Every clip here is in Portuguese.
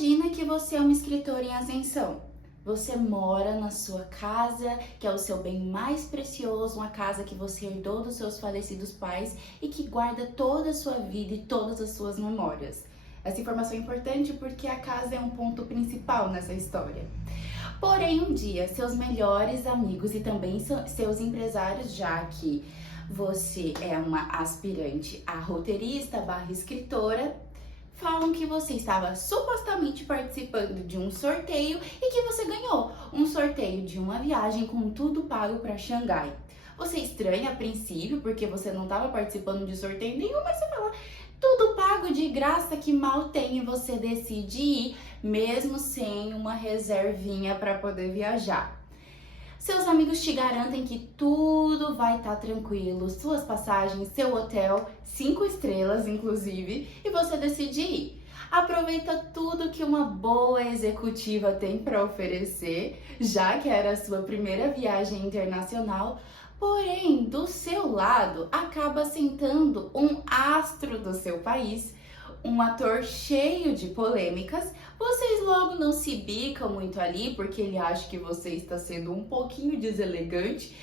Imagina que você é uma escritora em ascensão. Você mora na sua casa, que é o seu bem mais precioso, uma casa que você herdou dos seus falecidos pais e que guarda toda a sua vida e todas as suas memórias. Essa informação é importante porque a casa é um ponto principal nessa história. Porém, um dia, seus melhores amigos e também seus empresários, já que você é uma aspirante a roteirista / escritora, falam que você estava supostamente participando de um sorteio e que você ganhou um sorteio de uma viagem com tudo pago para Xangai. Você estranha a princípio porque você não estava participando de sorteio nenhum, mas você fala, tudo pago de graça, que mal tem, e você decide ir, mesmo sem uma reservinha para poder viajar. Seus amigos te garantem que tudo vai estar tranquilo, suas passagens, seu hotel, 5 estrelas inclusive, e você decide ir. Aproveita tudo que uma boa executiva tem para oferecer, já que era a sua primeira viagem internacional. Porém, do seu lado, acaba sentando um astro do seu país, um ator cheio de polêmicas. Vocês logo não se bicam muito ali, porque ele acha que você está sendo um pouquinho deselegante,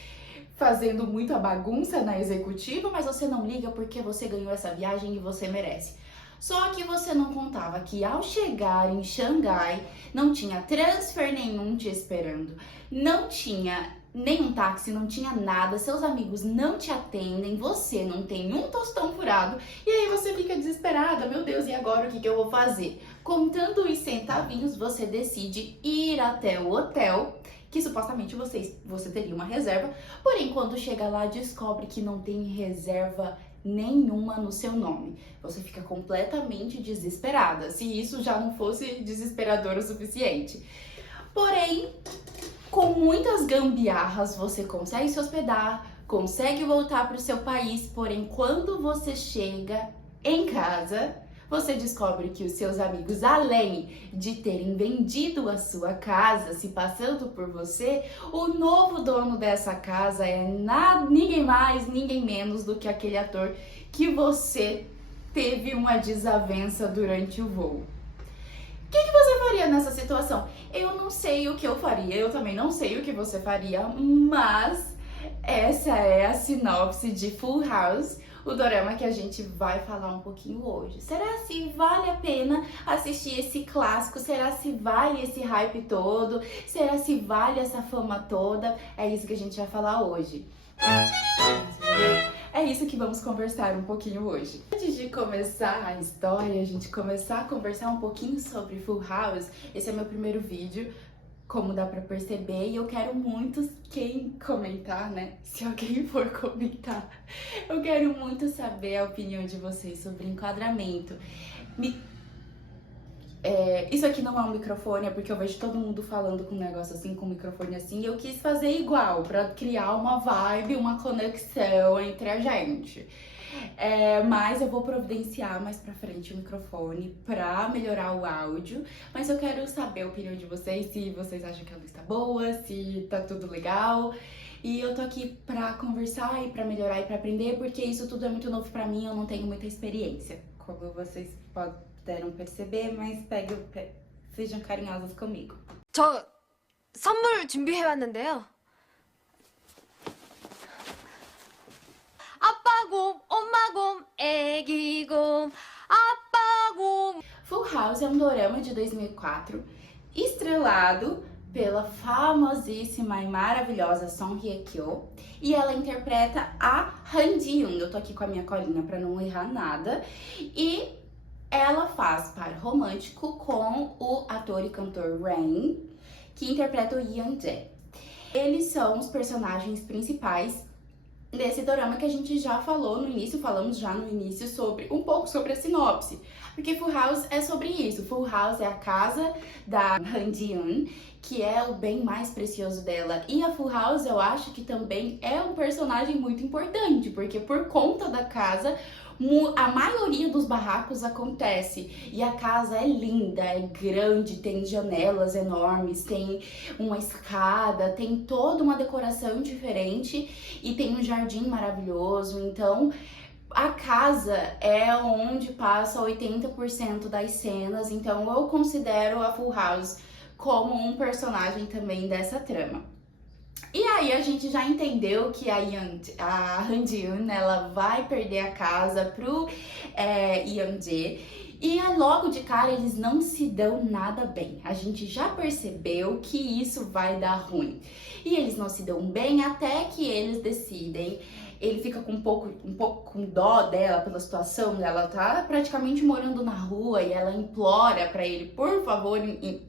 fazendo muita bagunça na executiva, mas você não liga porque você ganhou essa viagem e você merece. Só que você não contava que ao chegar em Xangai, não tinha transfer nenhum te esperando, não tinha nenhum táxi, não tinha nada, seus amigos não te atendem, você não tem um tostão furado, e aí você fica desesperada, meu Deus, e agora o que eu vou fazer? Contando os centavinhos, você decide ir até o hotel, que supostamente você teria uma reserva, porém quando chega lá descobre que não tem reserva nenhuma no seu nome. Você fica completamente desesperada, se isso já não fosse desesperador o suficiente. Porém, com muitas gambiarras você consegue se hospedar, consegue voltar para o seu país, porém quando você chega em casa, você descobre que os seus amigos, além de terem vendido a sua casa, se passando por você, o novo dono dessa casa é ninguém mais, ninguém menos do que aquele ator que você teve uma desavença durante o voo. O que você faria nessa situação? Eu não sei o que eu faria, eu também não sei o que você faria, mas essa é a sinopse de Full House, o dorama que a gente vai falar um pouquinho hoje. Será se vale a pena assistir esse clássico? Será se vale esse hype todo? Será se vale essa fama toda? É isso que a gente vai falar hoje. É isso que vamos conversar um pouquinho hoje. Antes de começar a história, a gente começar a conversar um pouquinho sobre Full House, esse é meu primeiro vídeo, como dá pra perceber, e eu quero muito quem comentar, né? Se alguém for comentar, eu quero muito saber a opinião de vocês sobre enquadramento. Isso aqui não é um microfone, é porque eu vejo todo mundo falando com um negócio assim, com um microfone assim, e eu quis fazer igual, pra criar uma vibe, uma conexão entre a gente. Mas eu vou providenciar mais pra frente o microfone pra melhorar o áudio, mas eu quero saber a opinião de vocês, se vocês acham que a luz tá boa, se tá tudo legal. E eu tô aqui pra conversar e pra melhorar e pra aprender, porque isso tudo é muito novo pra mim, eu não tenho muita experiência, como vocês puderam perceber, mas sejam carinhosas comigo. 저 선물 준비해왔는데요. 아빠 곰, 엄마 곰, 애기 곰, 아빠 곰. Full House é um dorama de 2004, estrelado pela famosíssima e maravilhosa Song Hye-kyo, e ela interpreta a Han Ji-yoon. Eu tô aqui com a minha colinha pra não errar nada, e ela faz par romântico com o ator e cantor Rain, que interpreta o Yeon Jae. Eles são os personagens principais desse dorama que a gente já falou no início, falamos já no início um pouco sobre a sinopse, porque Full House é sobre isso. Full House é a casa da Han Ji-yoon, que é o bem mais precioso dela, e a Full House eu acho que também é um personagem muito importante, porque por conta da casa a maioria dos barracos acontece, e a casa é linda, é grande, tem janelas enormes, tem uma escada, tem toda uma decoração diferente e tem um jardim maravilhoso. Então A casa é onde passa 80% das cenas, então eu considero a Full House como um personagem também dessa trama. E aí a gente já entendeu que a Han Ji-eun, ela vai perder a casa pro Yeon-jae. E logo de cara eles não se dão nada bem. A gente já percebeu que isso vai dar ruim. E eles não se dão bem até que eles decidem. Ele fica com um pouco com dó dela pela situação. Ela tá praticamente morando na rua e ela implora pra ele, por favor,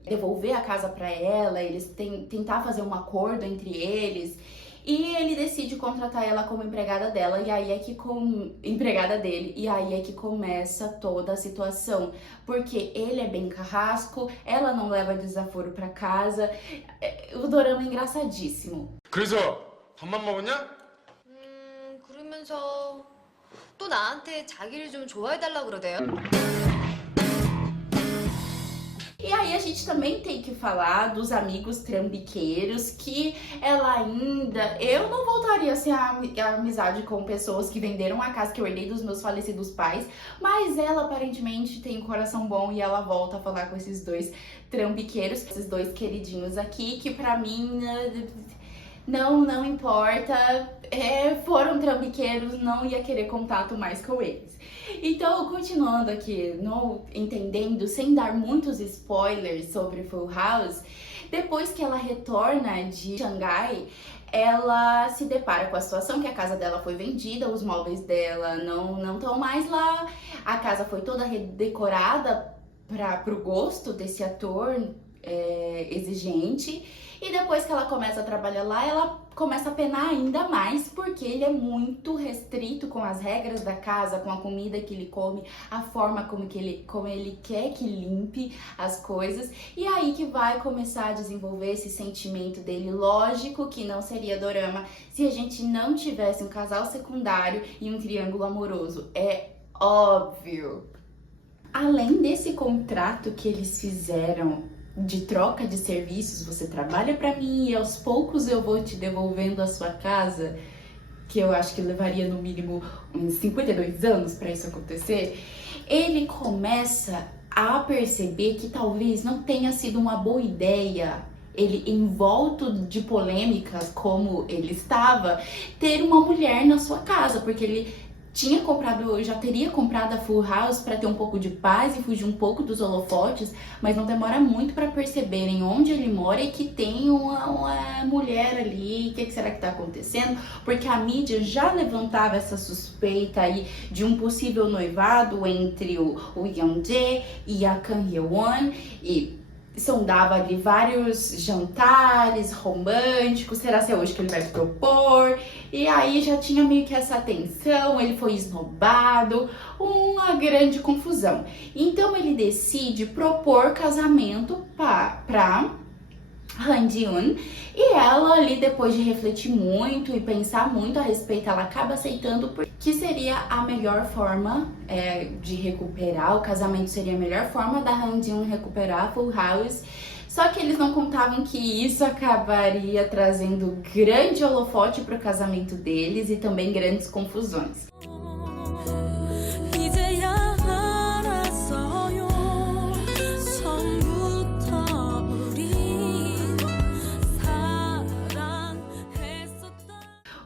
devolver a casa pra ela. Eles tentar fazer um acordo entre eles. E ele decide contratar ela como empregada dela, e aí é que empregada dele, e aí é que começa toda a situação, porque ele é bem carrasco, ela não leva desaforo pra casa. O dorama é engraçadíssimo. 그래서 밥만 먹었냐? 그러면서 또 나한테 자기를 좀 좋아해달라 그러대요. E aí a gente também tem que falar dos amigos trambiqueiros, que ela ainda... Eu não voltaria a ser a amizade com pessoas que venderam a casa que eu herdei dos meus falecidos pais, mas ela aparentemente tem um coração bom e ela volta a falar com esses dois trambiqueiros, esses dois queridinhos aqui, que pra mim... Não importa, foram trambiqueiros, não ia querer contato mais com eles. Então, continuando aqui, entendendo, sem dar muitos spoilers sobre Full House, depois que ela retorna de Xangai, ela se depara com a situação que a casa dela foi vendida, os móveis dela não estão mais lá, a casa foi toda redecorada para o gosto desse ator exigente. E depois que ela começa a trabalhar lá, ela começa a penar ainda mais, porque ele é muito restrito com as regras da casa, com a comida que ele come, a forma como ele quer que limpe as coisas. E aí que vai começar a desenvolver esse sentimento dele. Lógico que não seria dorama se a gente não tivesse um casal secundário e um triângulo amoroso. É óbvio. Além desse contrato que eles fizeram de troca de serviços, você trabalha pra mim e aos poucos eu vou te devolvendo a sua casa, que eu acho que levaria no mínimo uns 52 anos pra isso acontecer, ele começa a perceber que talvez não tenha sido uma boa ideia, ele envolto de polêmicas como ele estava, ter uma mulher na sua casa, porque ele já teria comprado a Full House para ter um pouco de paz e fugir um pouco dos holofotes, mas não demora muito para perceberem onde ele mora e que tem uma mulher ali. O que será que está acontecendo? Porque a mídia já levantava essa suspeita aí de um possível noivado entre o Yeon-jae e a Kang Hye-won, e sondava ali vários jantares românticos, será que é hoje que ele vai propor? E aí já tinha meio que essa tensão, ele foi esnobado, uma grande confusão. Então ele decide propor casamento pra Han Ji-eun, e ela ali, depois de refletir muito e pensar muito a respeito, ela acaba aceitando porque seria a melhor forma de recuperar, o casamento seria a melhor forma da Han Ji-eun recuperar a Full House. Só que eles não contavam que isso acabaria trazendo grande holofote para o casamento deles e também grandes confusões.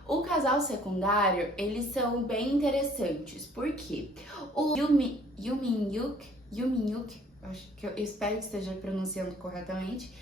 O casal secundário, eles são bem interessantes, porque o Yumin-yuk, acho que eu espero que esteja pronunciando corretamente,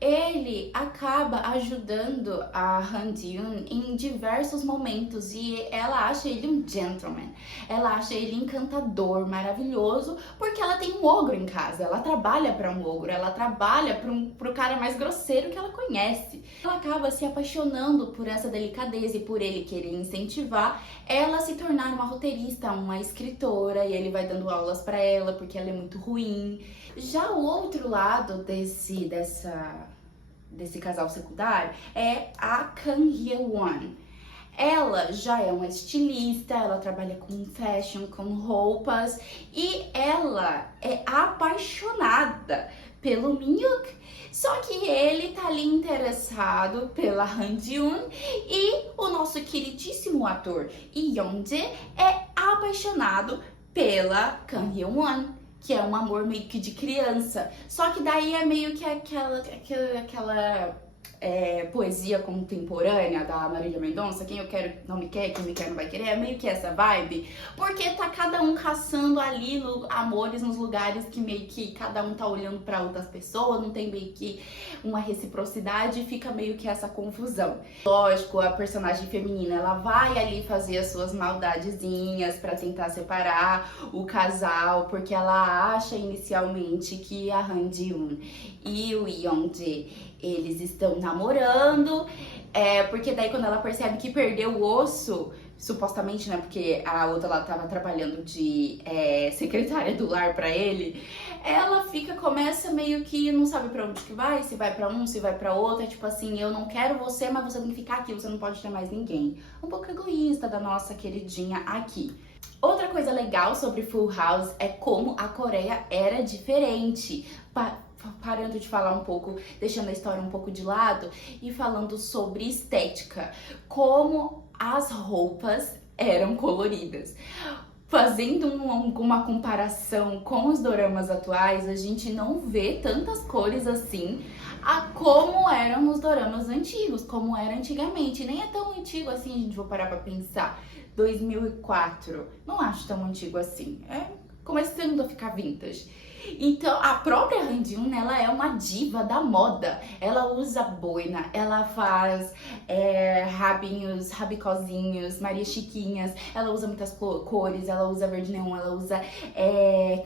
ele acaba ajudando a Han Ji-eun em diversos momentos e ela acha ele um gentleman, ela acha ele encantador, maravilhoso, porque ela tem um ogro em casa, ela trabalha para um ogro, ela trabalha pro cara mais grosseiro que ela conhece. Ela acaba se apaixonando por essa delicadeza e por ele querer incentivar ela a se tornar uma roteirista, uma escritora, e ele vai dando aulas para ela porque ela é muito ruim. Já o outro lado desse casal secundário é a Kang Hye-won. Ela já é uma estilista, ela trabalha com fashion, com roupas, e ela é apaixonada pelo Min-hyuk. Só que ele tá ali interessado pela Han Ji-eun e o nosso queridíssimo ator Lee Young-jae é apaixonado pela Kang Hye-won, que é um amor meio que de criança. Só que daí é meio que aquela poesia contemporânea da Marília Mendonça, quem eu quero não me quer, quem me quer não vai querer, é meio que essa vibe, porque tá cada um caçando ali amores nos lugares que meio que cada um tá olhando pra outras pessoas, não tem meio que uma reciprocidade, fica meio que essa confusão. Lógico, a personagem feminina, ela vai ali fazer as suas maldadezinhas pra tentar separar o casal, porque ela acha inicialmente que a Han Ji-eun e o Young-jae eles estão namorando, porque daí quando ela percebe que perdeu o osso, supostamente, né, porque a outra lá tava trabalhando de secretária do lar pra ele, ela começa meio que não sabe pra onde que vai, se vai pra um, se vai pra outro, tipo assim, eu não quero você, mas você tem que ficar aqui, você não pode ter mais ninguém. Um pouco egoísta da nossa queridinha aqui. Outra coisa legal sobre Full House é como a Coreia era diferente. Parando de falar um pouco, deixando a história um pouco de lado e falando sobre estética, como as roupas eram coloridas. Fazendo uma comparação com os doramas atuais, a gente não vê tantas cores assim como eram nos doramas antigos, como era antigamente. Nem é tão antigo assim, a gente vai parar pra pensar. 2004, não acho tão antigo assim, começando a ficar vintage. Então, a própria Han Ji-eun, ela é uma diva da moda. Ela usa boina, ela faz rabinhos, rabicozinhos, Maria Chiquinhas. Ela usa muitas cores, ela usa verde neon, ela usa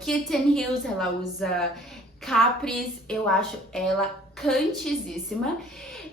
kitten heels, ela usa capris. Eu acho ela cantizíssima.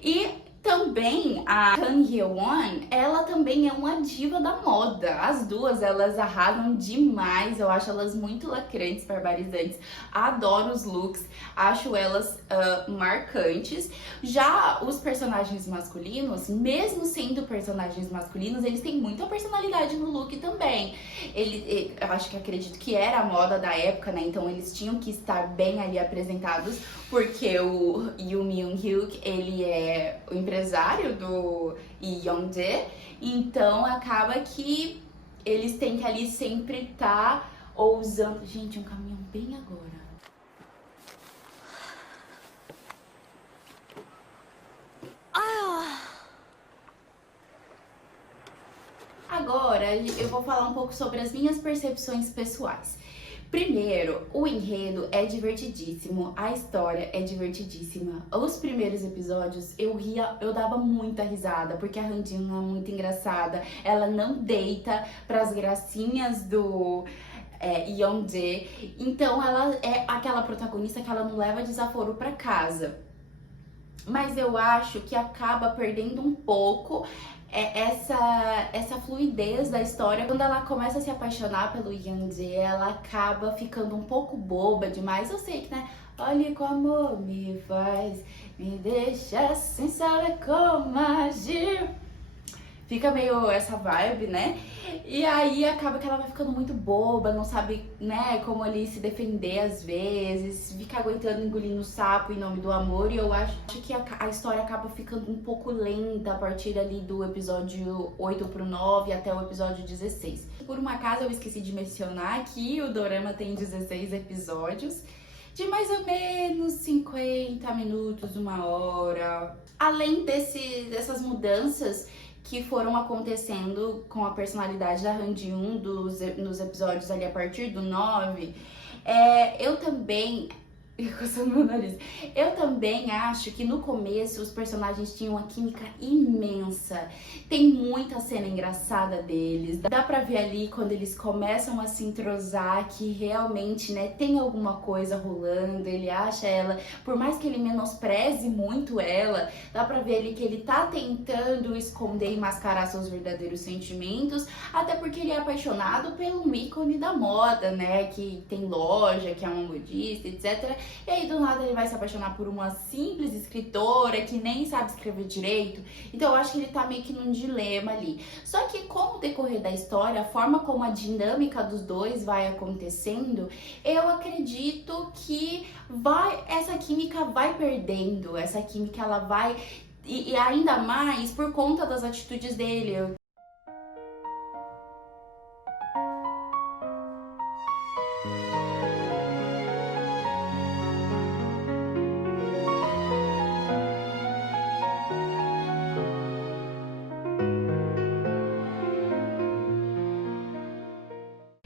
E também a Kang Hye-won, ela também é uma diva da moda. As duas, elas arrasam demais. Eu acho elas muito lacrantes, barbarizantes. Adoro os looks, acho elas marcantes. Já os personagens masculinos, mesmo sendo personagens masculinos, eles têm muita personalidade no look também. Eu acho que acredito que era a moda da época, né? Então eles tinham que estar bem ali apresentados, porque o Yoo Myung-hyuk, ele é o empresário do Lee Young-jae, então acaba que eles têm que ali sempre estar ousando. Gente, um caminhão bem agora. Agora eu vou falar um pouco sobre as minhas percepções pessoais. Primeiro, o enredo é divertidíssimo, a história é divertidíssima. Os primeiros episódios eu ria, eu dava muita risada, porque a Han Ji-eun é muito engraçada. Ela não deita pras gracinhas do Young-jae. Então ela é aquela protagonista que ela não leva desaforo pra casa. Mas eu acho que acaba perdendo um pouco essa fluidez da história. Quando ela começa a se apaixonar pelo Young-jae, ela acaba ficando um pouco boba demais. Eu sei que, né? Olha como o amor me faz, me deixa sem saber como agir. Fica meio essa vibe, né? E aí acaba que ela vai ficando muito boba, não sabe, né, como ali se defender às vezes, fica aguentando engolindo o sapo em nome do amor. E eu acho que a história acaba ficando um pouco lenta a partir ali do episódio 8 pro 9 até o episódio 16. Por um acaso eu esqueci de mencionar que o dorama tem 16 episódios, de mais ou menos 50 minutos, 1 hora. Além dessas mudanças que foram acontecendo com a personalidade da Han Ji-eun nos episódios ali a partir do 9, eu também... coçando meu nariz. Eu também acho que no começo os personagens tinham uma química imensa. Tem muita cena engraçada deles. Dá pra ver ali quando eles começam a se entrosar que realmente, né, tem alguma coisa rolando. Ele acha ela, por mais que ele menospreze muito ela, dá pra ver ali que ele tá tentando esconder e mascarar seus verdadeiros sentimentos, até porque ele é apaixonado pelo ícone da moda, né, que tem loja, que é uma modista, etc. e aí do nada ele vai se apaixonar por uma simples escritora que nem sabe escrever direito. Então eu acho que ele tá meio que num dilema ali. Só que com o decorrer da história, a forma como a dinâmica dos dois vai acontecendo, eu acredito que essa química vai perdendo, essa química ela vai, e ainda mais por conta das atitudes dele.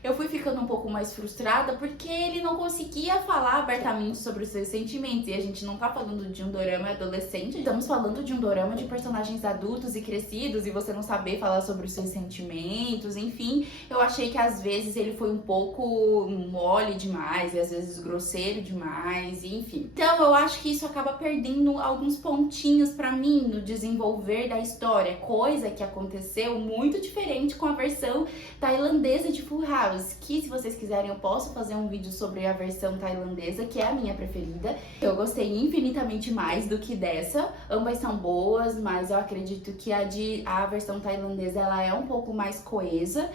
Eu fui ficando um pouco mais frustrada porque ele não conseguia falar abertamente sobre os seus sentimentos. E a gente não tá falando de um dorama adolescente, estamos falando de um dorama de personagens adultos e crescidos, e você não saber falar sobre os seus sentimentos, enfim. Eu achei que às vezes ele foi um pouco mole demais, e às vezes grosseiro demais, enfim. Então eu acho que isso acaba perdendo alguns pontinhos pra mim no desenvolver da história, coisa que aconteceu muito diferente com a versão tailandesa de Full House, que se vocês quiserem eu posso fazer um vídeo sobre a versão tailandesa, que é a minha preferida. Eu gostei infinitamente mais do que dessa. Ambas são boas, mas eu acredito que a versão tailandesa ela é um pouco mais coesa.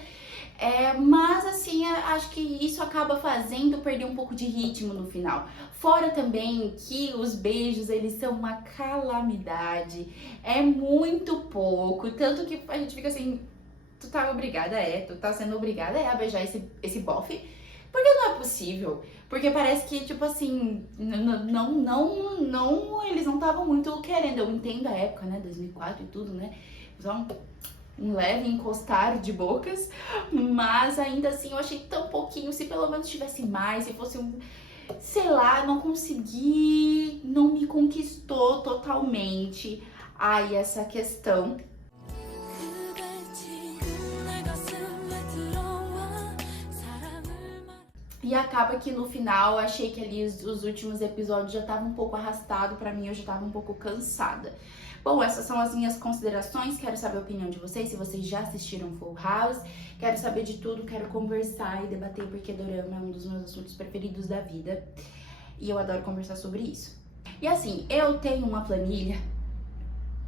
Mas assim, acho que isso acaba fazendo perder um pouco de ritmo no final. Fora também que os beijos, eles são uma calamidade. É muito pouco, tanto que a gente fica assim, tu tá sendo obrigada a beijar esse bofe? Porque não é possível. Porque parece que, tipo assim, eles não estavam muito querendo. Eu entendo a época, né, 2004 e tudo, né, só um leve encostar de bocas, mas ainda assim eu achei tão pouquinho. Se pelo menos tivesse mais, se fosse sei lá, não consegui, não me conquistou totalmente. Aí essa questão. E acaba que no final, achei que ali os últimos episódios já estavam um pouco arrastado pra mim, eu já tava um pouco cansada. Bom, essas são as minhas considerações, quero saber a opinião de vocês, se vocês já assistiram Full House, quero saber de tudo, quero conversar e debater, porque dorama é um dos meus assuntos preferidos da vida, e eu adoro conversar sobre isso. E assim, eu tenho uma planilha,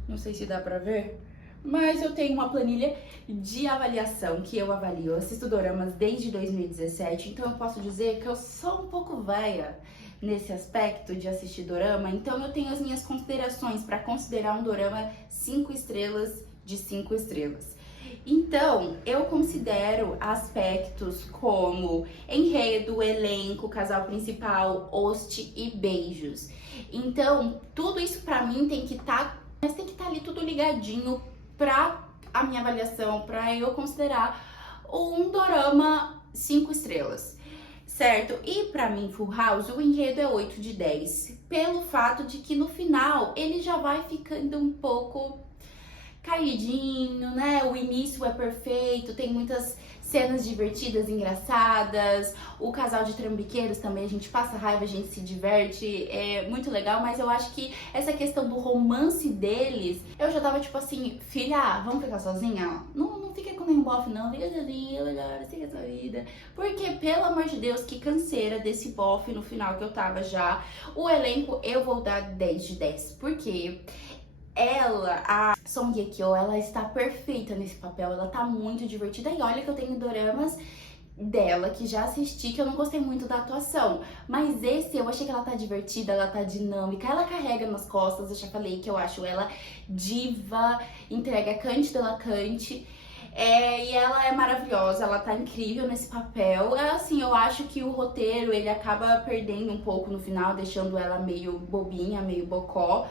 não sei se dá pra ver, mas eu tenho uma planilha de avaliação que eu avalio. Eu assisto doramas desde 2017, então eu posso dizer que eu sou um pouco velha nesse aspecto de assistir dorama. Então eu tenho as minhas considerações para considerar um dorama 5 estrelas de 5 estrelas. Então, eu considero aspectos como enredo, elenco, casal principal, host e beijos. Então, tudo isso pra mim tem que estar ali tudo ligadinho pra a minha avaliação, pra eu considerar um dorama 5 estrelas, certo? E pra mim, Full House, o enredo é 8 de 10, pelo fato de que no final ele já vai ficando um pouco caidinho, né? O início é perfeito, tem muitas cenas divertidas, engraçadas. O casal de trambiqueiros também, a gente passa raiva, a gente se diverte, é muito legal. Mas eu acho que essa questão do romance deles, eu já tava tipo assim, filha, vamos ficar sozinha? Não fica com nenhum bofe não, fica sozinha, melhor, siga a sua vida. Porque, pelo amor de Deus, que canseira desse bofe no final que eu tava já. O elenco eu vou dar 10 de 10, porque ela, a Song Ye-kyo, ela está perfeita nesse papel, ela tá muito divertida. E olha que eu tenho doramas dela que já assisti que eu não gostei muito da atuação, mas esse eu achei que ela tá divertida, ela tá dinâmica, ela carrega nas costas. Eu já falei que eu acho ela diva, entrega cante de la cante. E ela é maravilhosa, ela tá incrível nesse papel. Assim, eu acho que o roteiro, ele acaba perdendo um pouco no final, deixando ela meio bobinha, meio bocó.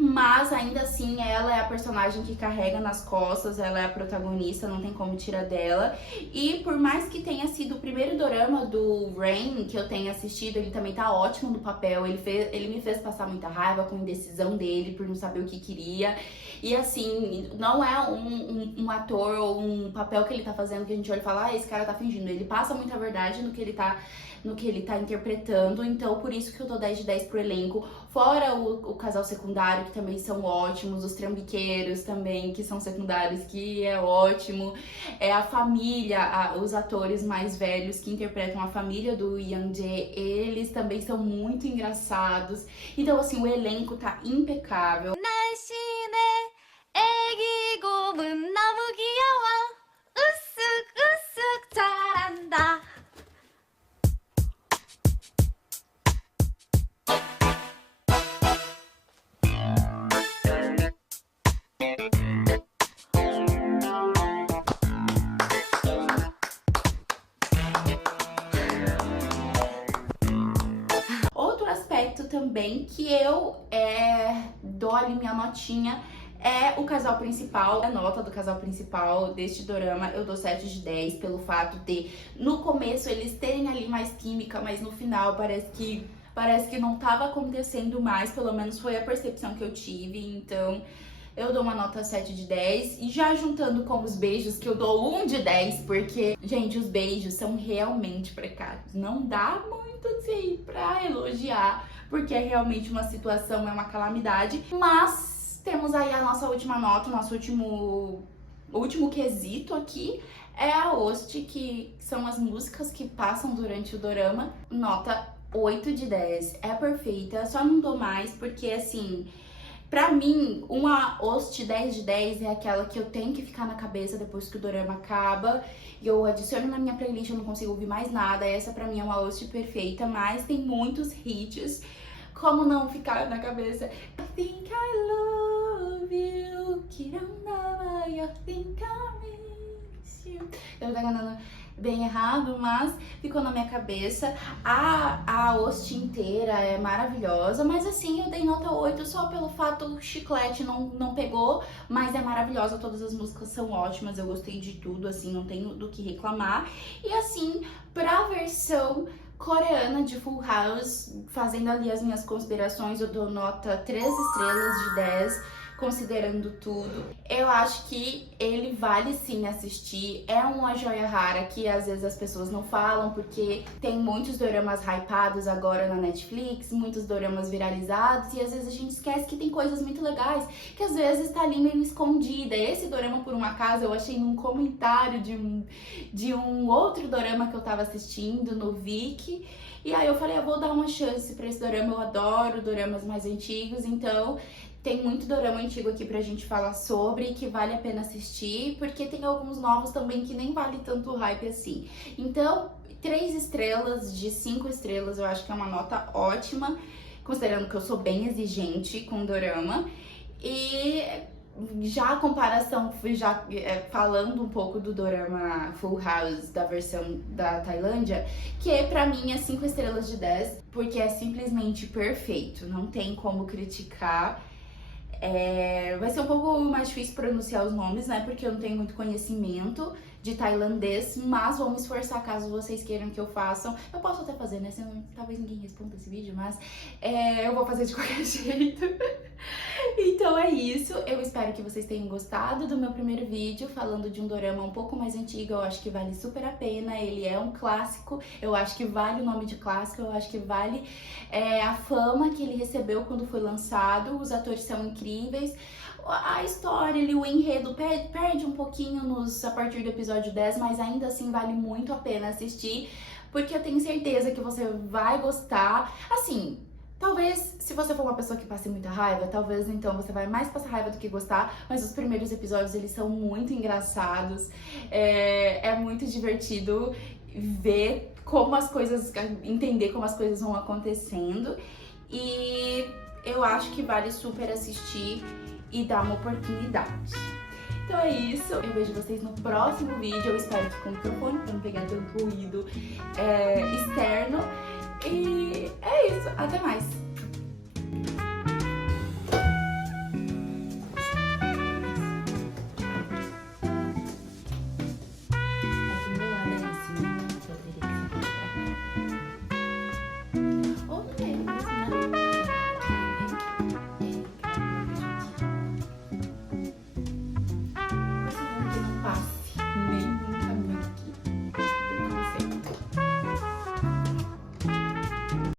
Mas ainda assim, ela é a personagem que carrega nas costas, ela é a protagonista, não tem como tirar dela. E por mais que tenha sido o primeiro dorama do Rain que eu tenha assistido, ele também tá ótimo no papel. Ele me fez passar muita raiva com a indecisão dele por não saber o que queria. E assim, não é um ator ou um papel que ele tá fazendo que a gente olha e fala, ah, esse cara tá fingindo. Ele passa muita verdade no que ele tá interpretando. Então por isso que eu dou 10 de 10 pro elenco. Fora o casal secundário, que também são ótimos, os trambiqueiros também, que são secundários, que é ótimo, a família, os atores mais velhos que interpretam a família do Young-jae, eles também são muito engraçados. Então, assim, o elenco tá impecável. 날씬해 애기 곰은 너무 귀여워 으쓱으쓱 잘한다. Outro aspecto também que eu dou ali minha notinha é o casal principal. A nota do casal principal deste dorama eu dou 7 de 10 pelo fato de no começo eles terem ali mais química, mas no final parece que não tava acontecendo mais, pelo menos foi a percepção que eu tive. Então eu dou uma nota 7 de 10. E já juntando com os beijos, que eu dou 1 de 10, porque, gente, os beijos são realmente precários. Não dá muito, assim, pra elogiar, porque é realmente uma situação, é uma calamidade. Mas temos aí a nossa última nota, o nosso último quesito aqui. É a OST, que são as músicas que passam durante o dorama. Nota 8 de 10. É perfeita, só não dou mais porque, assim, pra mim, uma OST 10 de 10 é aquela que eu tenho que ficar na cabeça depois que o dorama acaba. E eu adiciono na minha playlist, eu não consigo ouvir mais nada. Essa pra mim é uma OST perfeita, mas tem muitos hits. Como não ficar na cabeça? I think I love you, Kirandava, I think I miss you. Eu tô cantando bem errado, mas ficou na minha cabeça. A OST inteira é maravilhosa, mas assim, eu dei nota 8 só pelo fato o chiclete não pegou, mas é maravilhosa, todas as músicas são ótimas, eu gostei de tudo, assim, não tenho do que reclamar. E assim, pra versão coreana de Full House, fazendo ali as minhas considerações, eu dou nota 3 estrelas de 10, considerando tudo. Eu acho que ele vale sim assistir. É uma joia rara que às vezes as pessoas não falam, porque tem muitos doramas hypados agora na Netflix, muitos doramas viralizados, e às vezes a gente esquece que tem coisas muito legais, que às vezes tá ali meio escondida. Esse dorama, por um acaso, eu achei num comentário de um outro dorama que eu tava assistindo no Viki, e aí eu falei, eu vou dar uma chance pra esse dorama. Eu adoro doramas mais antigos, então tem muito dorama antigo aqui pra gente falar sobre, que vale a pena assistir, porque tem alguns novos também que nem vale tanto hype assim. Então, 3 estrelas de 5 estrelas, eu acho que é uma nota ótima, considerando que eu sou bem exigente com dorama. E já a comparação, já falando um pouco do dorama Full House, da versão da Tailândia, que pra mim é 5 estrelas de 10, porque é simplesmente perfeito, não tem como criticar. Vai ser um pouco mais difícil pronunciar os nomes, né, porque eu não tenho muito conhecimento de tailandês, mas vou me esforçar caso vocês queiram que eu faça. Eu posso até fazer, né, senão talvez ninguém responda esse vídeo, mas eu vou fazer de qualquer jeito. Então é isso, eu espero que vocês tenham gostado do meu primeiro vídeo falando de um dorama um pouco mais antigo. Eu acho que vale super a pena, ele é um clássico, eu acho que vale o nome de clássico, eu acho que vale a fama que ele recebeu quando foi lançado. Os atores são incríveis, a história ali, o enredo perde um pouquinho a partir do episódio 10, mas ainda assim vale muito a pena assistir, porque eu tenho certeza que você vai gostar. Assim, talvez, se você for uma pessoa que passe muita raiva, talvez então você vai mais passar raiva do que gostar, mas os primeiros episódios, eles são muito engraçados, é muito divertido ver como as coisas, entender como as coisas vão acontecendo, e eu acho que vale super assistir e dar uma oportunidade. Então é isso, eu vejo vocês no próximo vídeo. Eu espero que com o microfone, pra não pegar tanto ruído externo. E é isso, até mais!